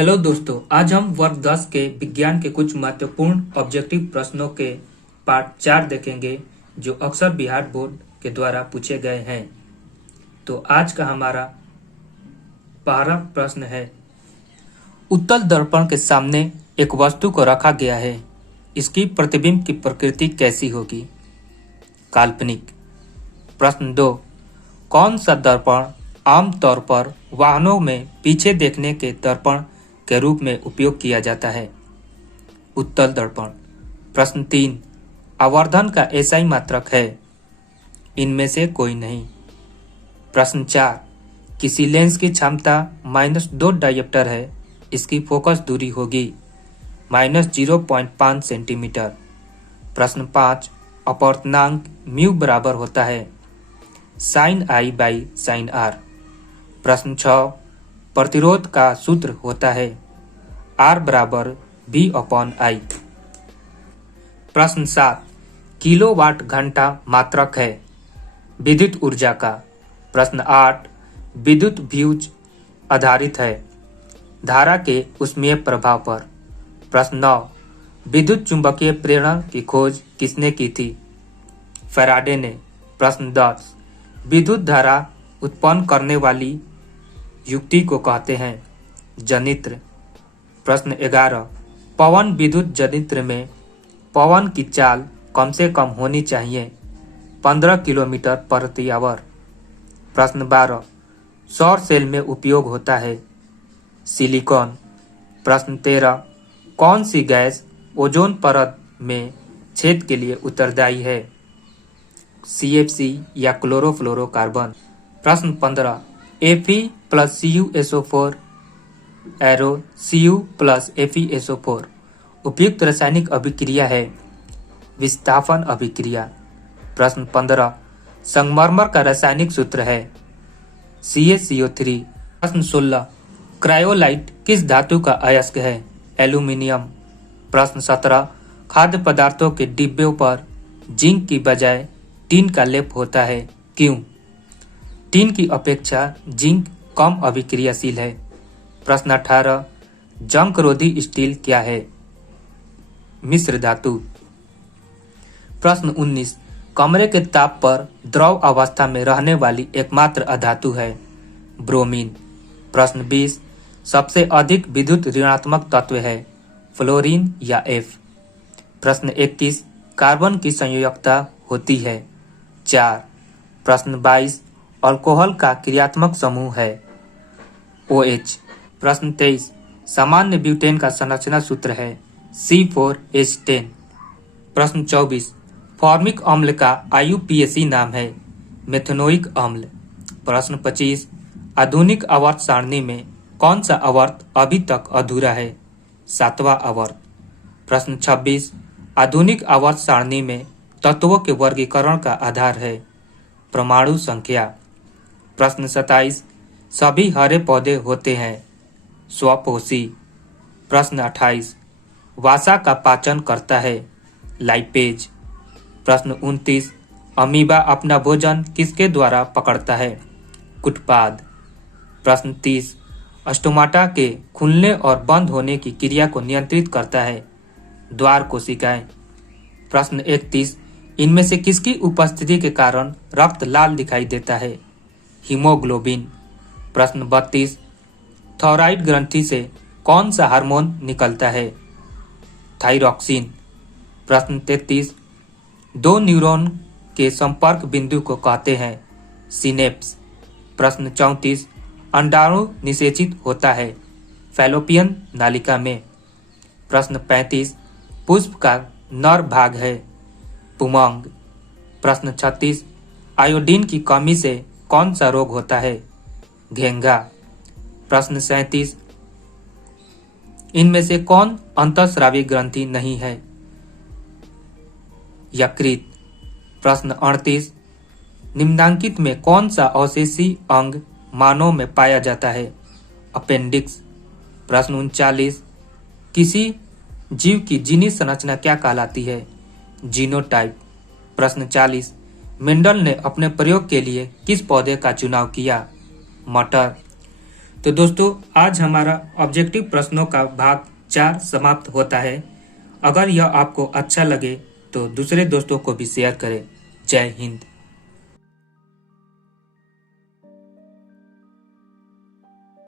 Hello दोस्तों, आज हम वर्ग 10 के विज्ञान के कुछ महत्वपूर्ण ऑब्जेक्टिव प्रश्नों के पार्ट 4 देखेंगे जो अक्सर बिहार बोर्ड के द्वारा पूछे गए हैं। तो आज का हमारा पहला प्रश्न है, उत्तल दर्पण के सामने एक वस्तु को रखा गया है, इसकी प्रतिबिंब की प्रकृति कैसी होगी? काल्पनिक। प्रश्न 2, कौन सा दर्पण आमतौर पर वाहनों में पीछे देखने के दर्पण के रूप में उपयोग किया जाता है? उत्तल दर्पण। प्रश्न 3, आवर्धन का एसआई मात्रक है? इनमें से कोई नहीं। प्रश्न 4, किसी लेंस की क्षमता -2 डायोप्टर है, इसकी फोकस दूरी होगी -0.5 सेंटीमीटर। प्रश्न 5, अपवर्तनांक म्यू बराबर होता है sin I by sin R। प्रश्न 6, प्रतिरोध का सूत्र होता है R बराबर V/I। प्रश्न 7, किलोवाट घंटा मात्रक है विद्युत ऊर्जा का? प्रश्न 8, विद्युत फ्यूज आधारित है धारा के ऊष्मीय प्रभाव पर। प्रश्न 9, विद्युत चुंबकीय प्रेरण की खोज किसने की थी? फैराडे ने। प्रश्न 10, विद्युत धारा उत्पन्न करने वाली युक्ति को कहते हैं जनित्र। प्रश्न 11, पवन विद्युत जनित्र में पवन की चाल कम से कम होनी चाहिए 15 किलोमीटर प्रति आवर। प्रश्न 12, सौर सेल में उपयोग होता है सिलिकॉन। प्रश्न 13, कौन सी गैस ओजोन परत में छेद के लिए उत्तरदायी है? CFC या क्लोरोफ्लोरोकार्बन। प्रश्न 15, Fe+CuSO4 एरो Cu+FeSO4 उपयुक्त रासायनिक अभिक्रिया है विस्थापन अभिक्रिया। प्रश्न 15, संगमरमर का रासायनिक सूत्र है CaCO3। प्रश्न 16, क्रायोलाइट किस धातु का अयस्क है? एल्यूमिनियम। प्रश्न 17, खाद्य पदार्थों के डिब्बों पर जिंक की बजाय टीन का लेप होता है, क्यों? टीन की अपेक्षा जिंक कम अभिक्रियाशील है। प्रश्न 18, जंग रोधी स्टील क्या है? मिश्र धातु। प्रश्न 19, कमरे के ताप पर द्रव अवस्था में रहने वाली एकमात्र अधातु है ब्रोमीन। प्रश्न 20, सबसे अधिक विद्युत ऋणात्मक तत्व है फ्लोरीन या F। प्रश्न 21, कार्बन की संयोजकता होती है 4। प्रश्न 22, अल्कोहल का क्रियात्मक समूह है OH। प्रश्न 23, सामान्य ब्यूटेन का संरचना सूत्र है C4H10। प्रश्न 24, फॉर्मिक अम्ल का IUPAC नाम है मेथनोइक अम्ल। प्रश्न 25, आधुनिक आवर्त सारणी में कौन सा आवर्त अभी तक अधूरा है? 7वां आवर्त। प्रश्न 26, आधुनिक आवर्त सारणी में तत्वों के वर्गीकरण का आधार है परमाणु संख्या। प्रश्न 27, सभी हरे पौधे होते हैं स्वपोषी। प्रश्न 28, वसा का पाचन करता है लाइपेज। प्रश्न 29, अमीबा अपना भोजन किसके द्वारा पकड़ता है? कुटपाद। प्रश्न 30, स्टोमाटा के खुलने और बंद होने की क्रिया को नियंत्रित करता है द्वार कोशिकाएं। प्रश्न 31, इनमें से किसकी उपस्थिति के कारण रक्त लाल दिखाई देता है? हीमोग्लोबिन। प्रश्न 32, थायराइड ग्रंथि से कौन सा हार्मोन निकलता है? थायरॉक्सिन। प्रश्न 33, दो न्यूरॉन के संपर्क बिंदु को कहते हैं सिनेप्स। प्रश्न 34, अंडाणु निषेचित होता है फैलोपियन नालिका में। प्रश्न 35, पुष्प का नर भाग है पुमंग। प्रश्न 36, आयोडीन की कमी से कौन सा रोग होता है? घेंघा। प्रश्न 37, इनमें से कौन अंतःस्रावी ग्रंथि नहीं है? यकृत। प्रश्न 38, निम्नांकित में कौन सा अवशेषी अंग मानव में पाया जाता है? अपेंडिक्स। प्रश्न 39, किसी जीव की जीनी संरचना क्या कहलाती है? जीनोटाइप। प्रश्न 40, मेंडल ने अपने प्रयोग के लिए किस पौधे का चुनाव किया? मटर। तो दोस्तों आज हमारा ऑब्जेक्टिव प्रश्नों का भाग 4 समाप्त होता है। अगर यह आपको अच्छा लगे तो दूसरे दोस्तों को भी शेयर करें। जय हिंद।